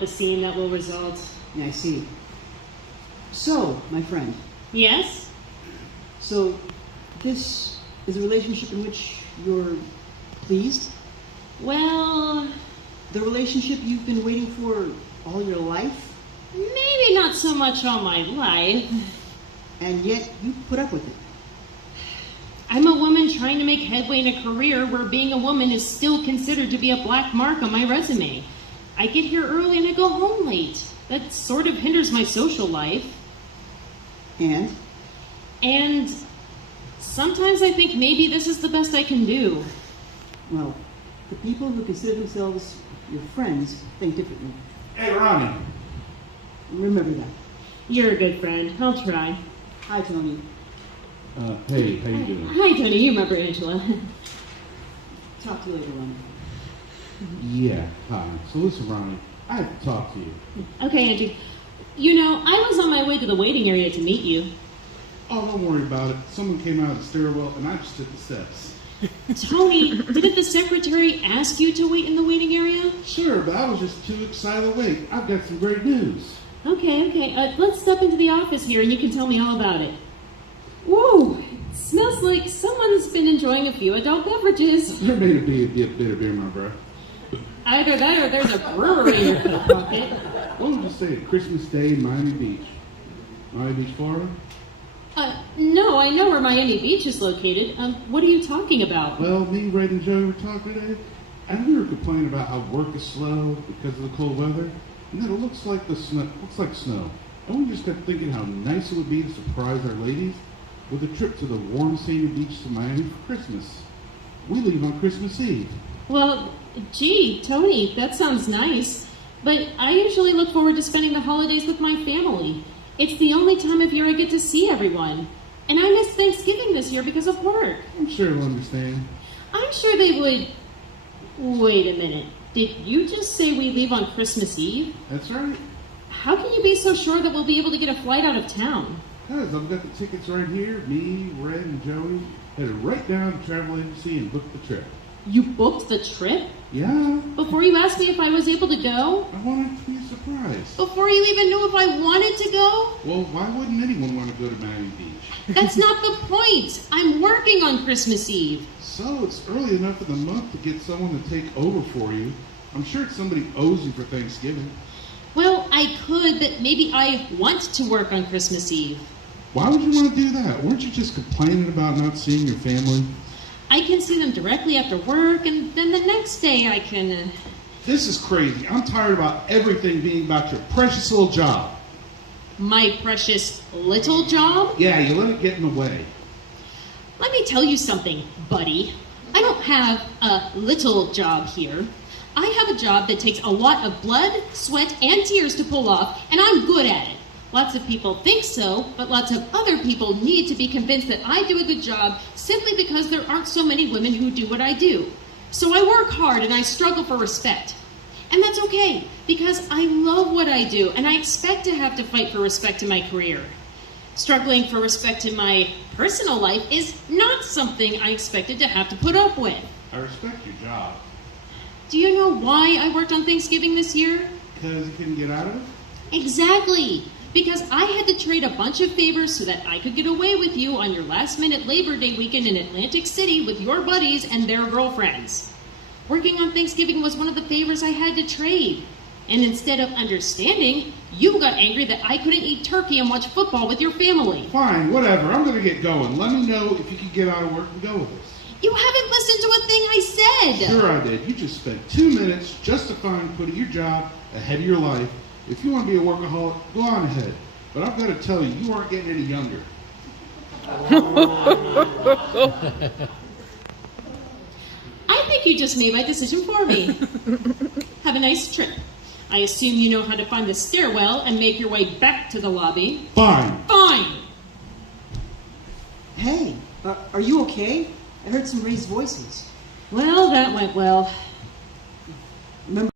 the scene that will result. Yeah, I see. So, my friend, Yes? so this is a relationship in which you're pleased? Well, The relationship you've been waiting for all your life? maybe not so much all my life. And yet you put up with it. I'm a woman trying to make headway in a career where being a woman is still considered to be a black mark on my resume. I get here early and I go home late. That sort of hinders my social life. And? And sometimes I think maybe this is the best I can do. Well, the people who consider themselves your friends think differently. Hey, Ronnie. Remember that. You're a good friend. I'll try. Hi, Tony. Hey, how you doing? Hi, Tony. You remember Angela. Talk to you later, Ronnie. Yeah, hi. So listen, Ronnie, I have to talk to you. Okay, Angie. You know, I was on my way to the waiting area to meet you. Oh, don't worry about it. Someone came out of the stairwell and I just took the steps. Tony, didn't the secretary ask you to wait in the waiting area? Sure, but I was just too excited to wait. I've got some great news. Okay. Let's step into the office here and you can tell me all about it. Whoa, it smells like someone's been enjoying a few adult beverages. There may be a bit of beer, my bro. Either that or there's a brewery in your coat pocket. What would you say Christmas Day in Miami Beach? Miami Beach, Florida? No, I know where Miami Beach is located. What are you talking about? Well, me, Red, and Joey were talking today, and we were complaining about how work is slow because of the cold weather, and that it looks like snow. And we just got thinking how nice it would be to surprise our ladies with a trip to the warm sandy beach to Miami for Christmas. We leave on Christmas Eve. Well, gee, Tony, that sounds nice. But I usually look forward to spending the holidays with my family. It's the only time of year I get to see everyone. And I missed Thanksgiving this year because of work. I'm sure they'll understand. I'm sure they would. Wait a minute. Did you just say we leave on Christmas Eve? That's right. How can you be so sure that we'll be able to get a flight out of town? Because I've got the tickets right here. Me, Red, and Joey headed right down to the travel agency and booked the trip. You booked the trip? Yeah, Before you asked me if I was able to go? I wanted it to be a surprise. Before you even knew if I wanted to go? Well, why wouldn't anyone want to go to Miami Beach? That's not the point. I'm working on Christmas Eve. So it's early enough in the month to get someone to take over for you. I'm sure it's somebody owes you for Thanksgiving. Well, I could, but maybe I want to work on Christmas Eve. Why would you want to do that? Weren't you just complaining about not seeing your family? I can see them directly after work, and then the next day I can... This is crazy. I'm tired about everything being about your precious little job. My precious little job? Yeah, you let it get in the way. Let me tell you something, buddy. I don't have a little job here. I have a job that takes a lot of blood, sweat, and tears to pull off, and I'm good at it. Lots of people think so, but lots of other people need to be convinced that I do a good job simply because there aren't so many women who do what I do. So I work hard and I struggle for respect. And that's okay, because I love what I do, and I expect to have to fight for respect in my career. Struggling for respect in my personal life is not something I expected to have to put up with. I respect your job. Do you know why I worked on Thanksgiving this year? Because you couldn't get out of it? Exactly. Because I had to trade a bunch of favors so that I could get away with you on your last-minute Labor Day weekend in Atlantic City with your buddies and their girlfriends. Working on Thanksgiving was one of the favors I had to trade. And instead of understanding, you got angry that I couldn't eat turkey and watch football with your family. Fine, whatever. I'm going to get going. Let me know if you can get out of work and go with us. You haven't listened to a thing I said. Sure I did. You just spent 2 minutes justifying putting your job ahead of your life. If you want to be a workaholic, go on ahead. But I've got to tell you, you aren't getting any younger. I think you just made my decision for me. Have a nice trip. I assume you know how to find the stairwell and make your way back to the lobby. Fine. Fine. Hey, are you okay? I heard some raised voices. Well, that went well. Remember